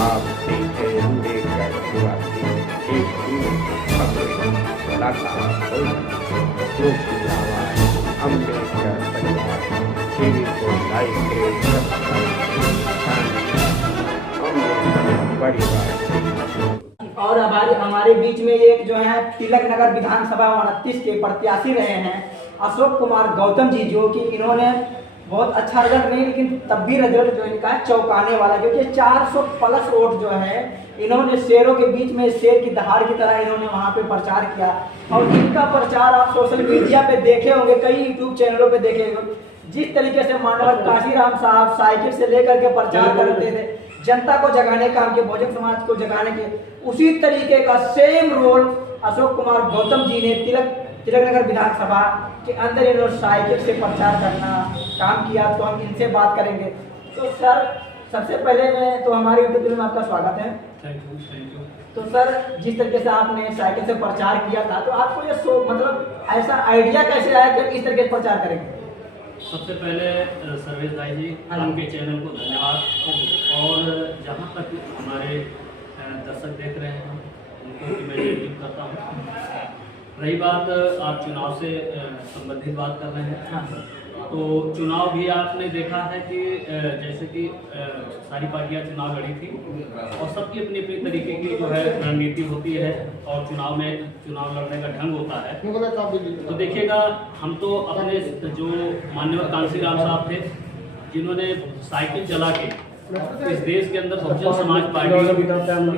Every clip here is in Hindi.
आप देखें अम्बेडकर निवासी एक कलाकार जो की आवाज अम्बेडकर परिवार टीवी को लाइक अम्बेडकर परिवार। और हमारे बीच में एक जो है तिलक नगर विधानसभा 29 के प्रत्याशी रहे हैं अशोक कुमार गौतम जी, जो कि इन्होंने बहुत अच्छा रिजल्ट नहीं, लेकिन तब भी रिजल्ट जो इनका है चौंकाने वाला, क्योंकि 400 प्लस वोट जो है इन्होंने शेरों के बीच में शेर की दहाड़ की तरह इन्होंने वहां पे प्रचार किया। और इनका प्रचार आप सोशल मीडिया पे देखे होंगे, कई यूट्यूब चैनलों पे देखे होंगे। जिस तरीके से मानव काशीराम साहब साइकिल से लेकर के प्रचार करते थे, जनता को जगाने का, हमके बहुजन समाज को जगाने के, उसी तरीके का सेम रोल अशोक कुमार गौतम जी ने तिलक नगर विधानसभा के अंदर इन्होंने साइकिल से प्रचार करना काम किया। तो हम इनसे बात करेंगे। तो सर, सबसे पहले मैं तो हमारे यूट्यूब में आपका स्वागत है। Thank you. तो सर, जिस तरीके से आपने साइकिल से प्रचार किया था, तो आपको ये मतलब ऐसा आइडिया कैसे आया कि इस तरीके से प्रचार करेंगे? सबसे पहले सर्वेश भाई जी, आपके चैनल को धन्यवाद। और जहाँ तक हमारे दर्शक देख रहे हैं उनको भी मैं जरूर करता हूँ। रही बात आप चुनाव से संबंधित बात कर रहे हैं, तो चुनाव भी आपने देखा है कि जैसे कि सारी पार्टियां चुनाव लड़ी थी और सबकी अपनी अपनी तरीके की जो है रणनीति होती है और चुनाव लड़ने का ढंग होता है। तो देखिएगा, हम तो अपने जो माननीय कांशीराम साहब थे, जिन्होंने साइकिल चला के इस देश के अंदर बहुजन समाज पार्टी,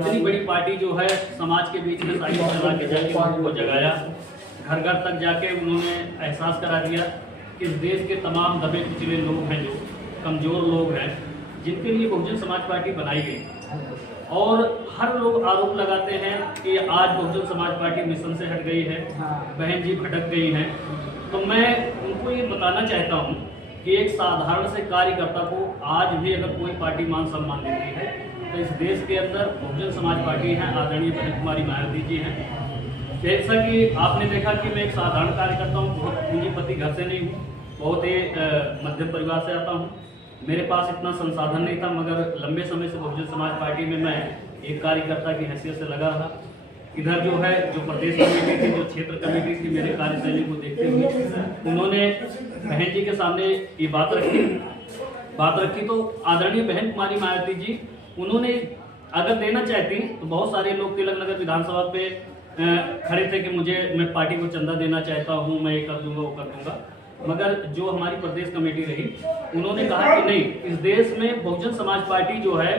इतनी बड़ी पार्टी जो है समाज के बीच में साइकिल चला के जाके उनको जगाया, घर घर तक जाके उन्होंने एहसास करा दिया कि इस देश के तमाम दबे कुचले लोग हैं, जो कमज़ोर लोग हैं, जिनके लिए बहुजन समाज पार्टी बनाई गई। और हर लोग आरोप लगाते हैं कि आज बहुजन समाज पार्टी मिशन से हट गई है, बहन जी भटक गई हैं। तो मैं उनको ये बताना चाहता हूँ कि एक साधारण से कार्यकर्ता को आज भी अगर कोई पार्टी मान सम्मान देती है तो इस देश के अंदर बहुजन समाज पार्टी है, आदरणीय बहन कुमारी मायावती जी हैं। जैसा कि आपने देखा कि मैं एक साधारण कार्यकर्ता हूँ, बहुत पूंजीपति घर से नहीं हूँ, बहुत ही मध्यम परिवार से आता हूँ। मेरे पास इतना संसाधन नहीं था, मगर लंबे समय से बहुजन समाज पार्टी में मैं एक कार्यकर्ता की हैसियत से लगा रहा। इधर जो है जो प्रदेश कमेटी थी, जो क्षेत्र कमेटी थी, मेरे कार्यशैली को देखते हुए उन्होंने बहन जी के सामने ये बात रखी। तो आदरणीय बहन कुमारी मायावती जी, उन्होंने अगर देना चाहती तो बहुत सारे लोग तिलक नगर विधानसभा पे खड़े थे कि मैं पार्टी को चंदा देना चाहता हूँ, मैं ये कर दूंगा, वो कर दूंगा। मगर जो हमारी प्रदेश कमेटी रही, उन्होंने कहा कि नहीं, इस देश में बहुजन समाज पार्टी जो है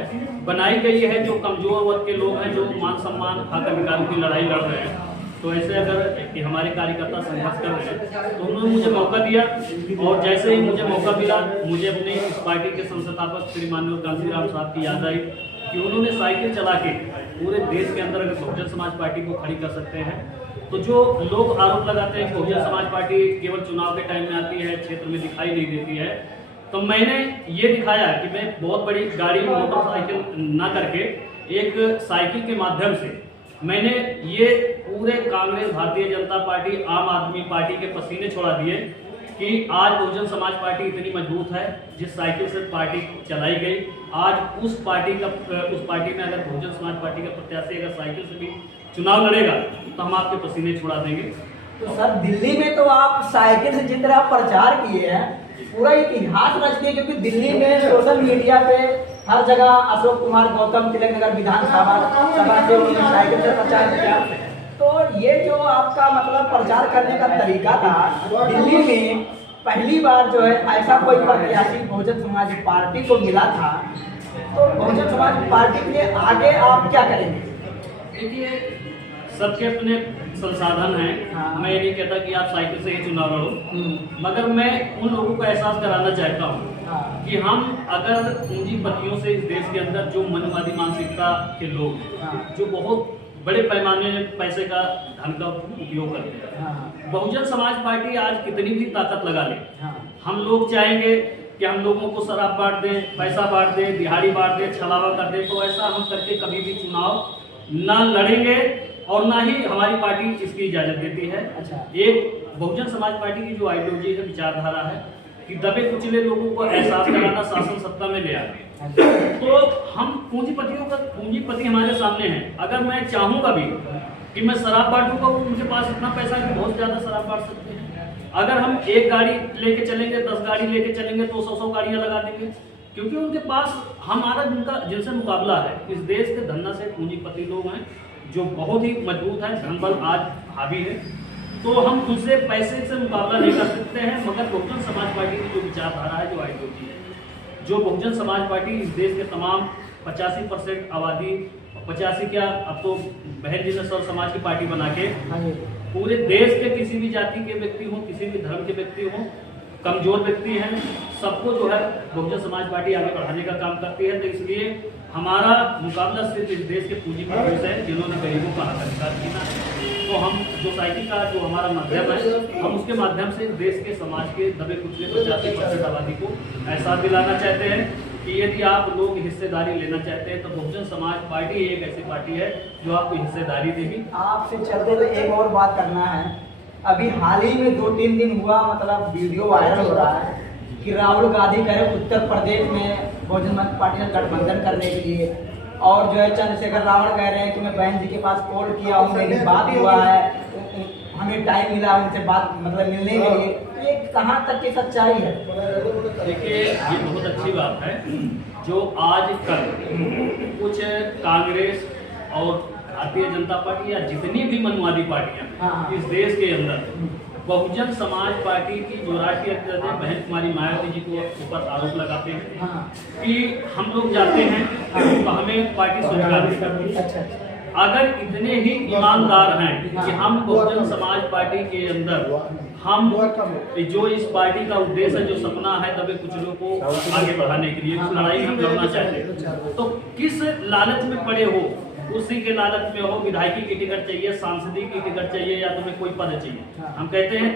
बनाई गई है, जो कमजोर वर्ग के लोग हैं, जो मान सम्मान हक अधिकारों की लड़ाई लड़ रहे हैं। तो ऐसे अगर हमारे कार्यकर्ता संघर्ष कर रहे हैं, तो उन्होंने मुझे मौका दिया। और जैसे ही मुझे मौका मिला, मुझे अपने इस पार्टी के संस्थापक श्री माननीय कांशीराम साहब की याद आई कि उन्होंने साइकिल चला के पूरे देश के अंदर अगर बहुजन समाज पार्टी को खड़ी कर सकते हैं, तो जो लोग आरोप लगाते हैं कि बहुजन समाज पार्टी केवल चुनाव के टाइम में आती है, क्षेत्र में दिखाई नहीं देती है, तो मैंने ये दिखाया कि मैं बहुत बड़ी गाड़ी मोटरसाइकिल ना करके एक साइकिल के माध्यम से मैंने ये पूरे कांग्रेस, भारतीय जनता पार्टी, आम आदमी पार्टी के पसीने छोड़ा दिए कि आज बहुजन समाज पार्टी इतनी मजबूत है, जिस साइकिल से पार्टी चलाई गई, आज उस पार्टी में अगर बहुजन समाज पार्टी का प्रत्याशी अगर साइकिल से भी चुनाव लड़ेगा तो हम आपके पसीने छुड़ा देंगे। तो सर, दिल्ली में तो आप साइकिल से जिस तरह प्रचार किए हैं, पूरा इतिहास रच दिए, क्योंकि दिल्ली में सोशल मीडिया पे हर जगह अशोक कुमार गौतम तिलक नगर विधानसभा से उन्होंने साइकिल से प्रचार किया। तो ये जो आपका मतलब प्रचार करने का तरीका था, दिल्ली में पहली बार जो है ऐसा कोई प्रत्याशी बहुजन समाज पार्टी को मिला था, तो बहुजन समाज पार्टी के लिए आगे आप क्या करेंगे? देखिए, सबके अपने संसाधन हैं। मैं ये नहीं कहता कि आप साइकिल से ही चुनाव लड़ो, मगर मैं उन लोगों को एहसास कराना चाहता हूँ कि हम अगर पूंजीपतियों से इस देश के अंदर जो मनवादी मानसिकता के लोग, जो बहुत बड़े पैमाने में पैसे का धन का उपयोग करते हैं, बहुजन समाज पार्टी आज कितनी भी ताकत लगा ले, हम लोग चाहेंगे कि हम लोगों को शराब बांट दें, पैसा बांट दें, दिहाड़ी बांट दें, छलावा कर दें, तो ऐसा हम करके कभी भी चुनाव ना लड़ेंगे और ना ही हमारी पार्टी इसकी इजाजत देती है। एक बहुजन समाज पार्टी की जो आइडियोलॉजी है, विचारधारा है कि दबे कुचले लोगों को एहसास कराना, शासन सत्ता में ले आना। तो हम पूंजीपति हमारे सामने हैं। अगर मैं चाहूँगा भी कि मैं शराब बांटूंगा, वो उनके पास इतना पैसा है कि बहुत ज़्यादा शराब बांट सकते हैं। अगर हम एक गाड़ी लेके चलेंगे, 10 गाड़ी लेके चलेंगे तो 100 गाड़ियाँ लगा देंगे, क्योंकि उनके पास हमारा जिनसे मुकाबला है। इस देश के धन्ना से पूंजीपति लोग हैं जो बहुत ही मजबूत है, धन बल आज हावी है, तो हम उनसे पैसे से मुकाबला नहीं कर सकते हैं। मगर बहुजन समाज पार्टी की जो विचारधारा है, जो आइडियोलॉजी है, जो बहुजन समाज पार्टी इस देश के तमाम 85% आबादी, 85 क्या, अब तो बहन जी ने सर्व समाज की पार्टी बना के पूरे देश के किसी भी जाति के व्यक्ति हों, किसी भी धर्म के व्यक्ति हों, कमजोर व्यक्ति हैं, सबको जो है बहुजन समाज पार्टी आगे बढ़ाने का काम करती है। तो इसलिए हमारा मुकाबला सिर्फ इस देश के पूंजीपतियों से है जिन्होंने गरीबों का हक अधिकार छीना है। तो हम सोसाइटी का जो हमारा माध्यम है, हम उसके माध्यम से देश के समाज के दबे कुचले 85% आबादी को एहसास दिलाना चाहते हैं कि यदि आप लोग हिस्सेदारी लेना चाहते हैं तो बहुजन समाज पार्टी एक ऐसी पार्टी है जो आपको हिस्सेदारी देगी। आपसे चलते तो एक और बात करना है। अभी हाल ही में 2-3 दिन हुआ, मतलब वीडियो वायरल हो रहा है कि राहुल गांधी कह रहे उत्तर प्रदेश में बहुजन समाज पार्टी से गठबंधन करने के लिए, और जो है चंद्रशेखर रावण कह रहे हैं कि मैं बहन जी के पास कॉल किया हूँ, मेरी बात हुआ है, हमें टाइम मिला उनसे बात मतलब मिलने के लिए। तो ये कहाँ तक की सच्चाई है? देखिए, ये बहुत अच्छी बात है जो आज कल कुछ कांग्रेस और भारतीय जनता पार्टी या जितनी भी मनुवादी पार्टियां इस देश के अंदर बहुजन समाज पार्टी की जो राष्ट्रीय अध्यक्ष है बहन कुमारी मायावती जी को ऊपर आरोप लगाते हैं कि हम लोग जाते हैं तो हमें पार्टी स्वीकार नहीं करती। अगर इतने ही ईमानदार हैं कि हम बहुजन समाज पार्टी के अंदर हम जो इस पार्टी का उद्देश्य है, जो सपना है दबे कुचलों को आगे बढ़ाने के लिए लड़ाई हम लड़ना चाहते हैं, तो किस लालच में पड़े हो, उसी के लालच में हो, विधायकी की टिकट चाहिए, सांसदी की टिकट चाहिए, या तुम्हें कोई पद चाहिए। हम कहते हैं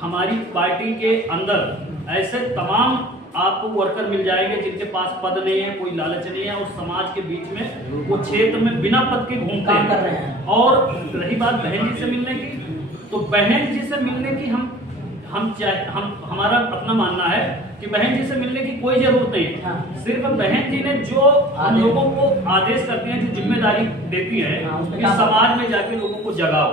हमारी पार्टी के अंदर ऐसे तमाम आपको वर्कर मिल जाएंगे जिनके पास पद नहीं है, कोई लालच नहीं है, और समाज के बीच में वो क्षेत्र में बिना पद के घूमते हैं। और रही बात बहन जी से मिलने की, तो बहन जी से मिलने की हमारा अपना मानना है कि बहन जी से मिलने की कोई जरूरत नहीं है। सिर्फ बहन जी ने जो हम लोगों को आदेश करती हैं, जो जिम्मेदारी देती है कि समाज में जाके लोगों को जगाओ,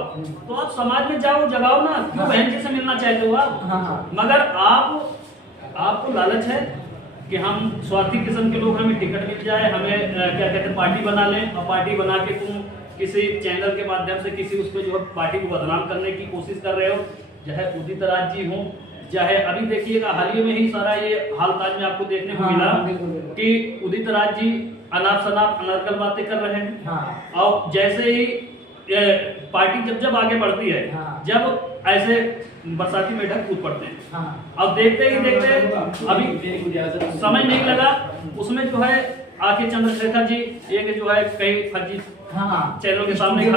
तो आप समाज में जाओ, जगाओ ना। क्यों बहन जी से मिलना चाहते हो आप? मगर आपको लालच है कि हम स्वार्थी किस्म के लोग, हमें टिकट मिल जाए, हमें क्या कहते हैं पार्टी बना लें, और पार्टी बना के तुम किसी चैनल के माध्यम से किसी उस पर जो है पार्टी को बदनाम करने की कोशिश कर रहे हो। चाहे उदित राज जी हो, चाहे अभी देखिएगा हाल ही में ही सारा ये हालताज में आपको देखने को मिला कि उदित राज जी अनाप शनाप अनर्गल बातें कर रहे हैं। और जैसे ही पार्टी जब आगे बढ़ती है, जब ऐसे बरसाती मेढक कूद पड़ते हैं। अब देखते ही देखते अभी समय नहीं लगा, उसमें जो है आके चंद्रशेखर जी एक जो है कई फर्जी चैनल के सामने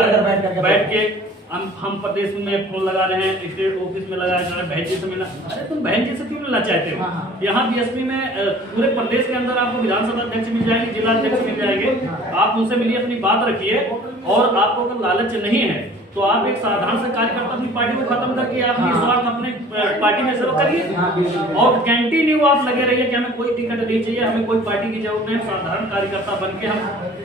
बैठ के हम प्रदेश में फोन लगा रहे हैं, स्टेट ऑफिस में लगा रहे हैं, बहन जी से मिलना। अरे तुम बहन जी से क्यों मिलना चाहते हो? यहाँ बीएसपी में पूरे प्रदेश के अंदर आपको विधानसभा अध्यक्ष मिल जाएंगे, जिला अध्यक्ष मिल जाएंगे, आप उनसे मिलिए, अपनी बात रखिए। और आपको अगर लालच नहीं है तो आप एक साधारण से कार्यकर्ता अपनी पार्टी को खत्म करके अपनी स्वार्थ अपने पार्टी में सेवा करिए, और कंटिन्यू आप लगे रहिए कि हमें कोई टिकट नहीं चाहिए, हमें कोई पार्टी की जरूरत नहीं, साधारण कार्यकर्ता बन के हम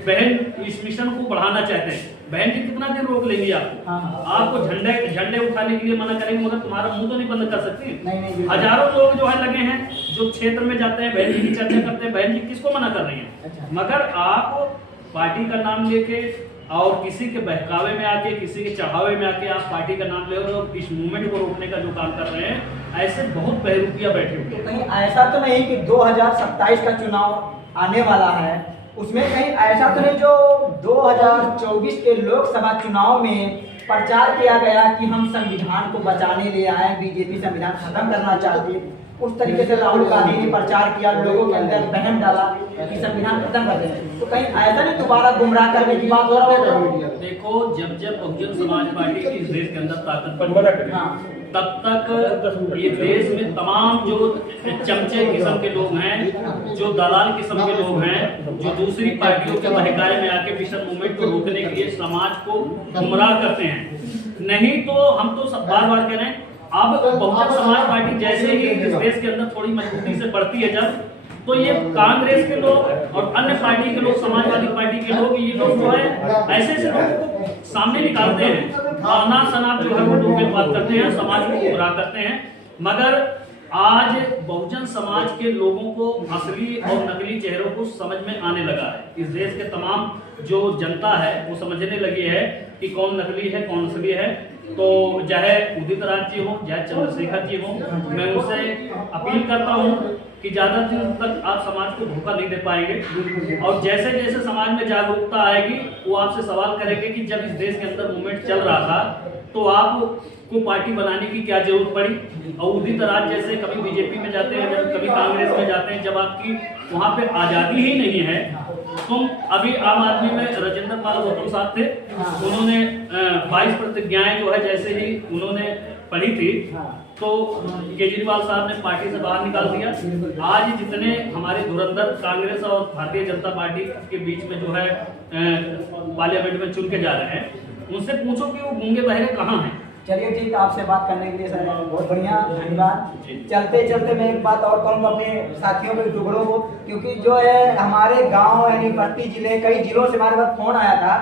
बहन इस मिशन को बढ़ाना चाहते हैं। बहन जी कितना दिन रोक लेंगी आपको झंडे उठाने के लिए मना करेंगे, मगर तुम्हारा मुंह तो नहीं बंद कर सकती। हजारों लोग जो है लगे हैं, जो क्षेत्र में जाते हैं, बहन जी की चर्चा करते हैं, बहन जी किसको मना कर रही है? मगर आप पार्टी का नाम लेके और किसी के बहकावे में आके, किसी के चढ़ावे में आके आप पार्टी का नाम ले रहे हो, इस मूवमेंट को रोकने का जो काम कर रहे हैं, ऐसे बहुत बहरूपिया बैठे हुए। तो कहीं ऐसा तो नहीं कि 2027 का चुनाव आने वाला है, उसमें कहीं ऐसा तो नहीं जो 2024 के लोकसभा चुनाव में प्रचार किया गया कि हम संविधान को बचाने ले आए, बीजेपी संविधान खत्म करना चाहती है, उस तरीके से राहुल गांधी ने प्रचार किया, लोगों के अंदर बहम डाला कि संविधान खत्म कर दें। तो कहीं ऐसा नहीं दोबारा गुमराह करने की बात हो रहा है? देखो, जब बहुजन समाज पार्टी की इस देश के अंदर ताकत बढ़ी, तब तक ये देश में तमाम जो चमचे किस्म के लोग हैं, जो दलाल किस्म के लोग हैं, जो दूसरी पार्टियों के बहकावे में आके मिशन मूवमेंट को रोकने के लिए समाज को गुमराह करते हैं। नहीं तो हम तो सब बार बार कह रहे हैं, अब बहुजन समाज पार्टी जैसे ही इस देश के अंदर थोड़ी मजबूती से बढ़ती है, जब तो ये कांग्रेस के लोग और अन्य पार्टी के लोग, समाजवादी पार्टी के लोग, ये लोग जो है ऐसे ऐसे लोगों को सामने निकालते हैं, अनाप शनाप जो है वो लोग बात करते हैं, समाज को गुमराह करते हैं। मगर आज बहुजन समाज के लोगों को असली और नकली चेहरों को समझ में आने लगा है। इस देश के तमाम जो जनता है वो समझने लगी है कि कौन नकली है कौन असली है। तो चाहे उदित राज जी हो, चाहे चंद्रशेखर जी हो, मैं उनसे अपील करता हूं कि ज्यादा दिन तक आप समाज को धोखा नहीं दे पाएंगे। और जैसे जैसे समाज में जागरूकता आएगी वो आपसे सवाल करेंगे कि जब इस देश के अंदर मूवमेंट चल रहा था तो आपको पार्टी बनाने की क्या जरूरत पड़ी। और उदित राज जैसे कभी बीजेपी में जाते हैं, कभी कांग्रेस में जाते हैं, जब आपकी वहाँ पे आज़ादी ही नहीं है। तुम अभी आम आदमी में राजेंद्र पाल गौतम साहब थे, उन्होंने 22 प्रतिज्ञाएं जो है जैसे ही उन्होंने पढ़ी थी तो केजरीवाल साहब ने पार्टी से बाहर निकाल दिया। आज जितने हमारे धुरंधर कांग्रेस और भारतीय जनता पार्टी के बीच में जो है पार्लियामेंट में चुन के जा रहे हैं, उनसे पूछो कि वो गूंगे बहरे कहाँ हैं। चलिए ठीक, आपसे बात करने के लिए सर बहुत बढ़िया, धन्यवाद। चलते चलते मैं एक बात और कहूँगा अपने साथियों के यूट्यूबरों को, क्योंकि जो है हमारे गांव यानी बस्ती जिले कई जिलों से हमारे पास फोन आया था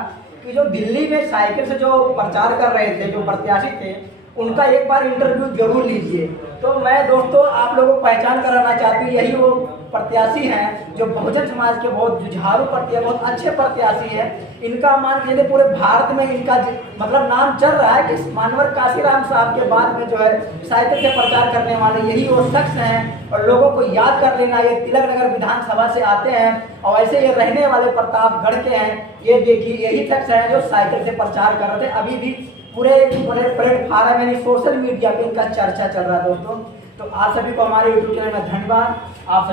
कि जो दिल्ली में साइकिल से जो प्रचार कर रहे थे, जो प्रत्याशी थे, उनका एक बार इंटरव्यू जरूर लीजिए। तो मैं दोस्तों आप लोगों को पहचान कराना चाहती हूँ, यही वो प्रत्याशी हैं जो बहुजन समाज के बहुत जुझारू प्रत्याशी, बहुत अच्छे प्रत्याशी हैं। इनका मान लीजिए पूरे भारत में इनका मतलब नाम चल रहा है कि मानवर काशीराम साहब के बाद में जो है साइकिल से प्रचार करने वाले यही वो शख्स हैं। और लोगों को याद कर लेना, ये तिलक नगर विधानसभा से आते हैं और ऐसे ये रहने वाले प्रतापगढ़ के हैं। ये देखिए यही शख्स हैं जो साइकिल से प्रचार कर रहे थे। अभी भी पूरे प्लेटफार्म यानी सोशल मीडिया पे इनका चर्चा चल रहा है दोस्तों। तो आप सभी को हमारे यूट्यूब चैनल में धन्यवाद। आप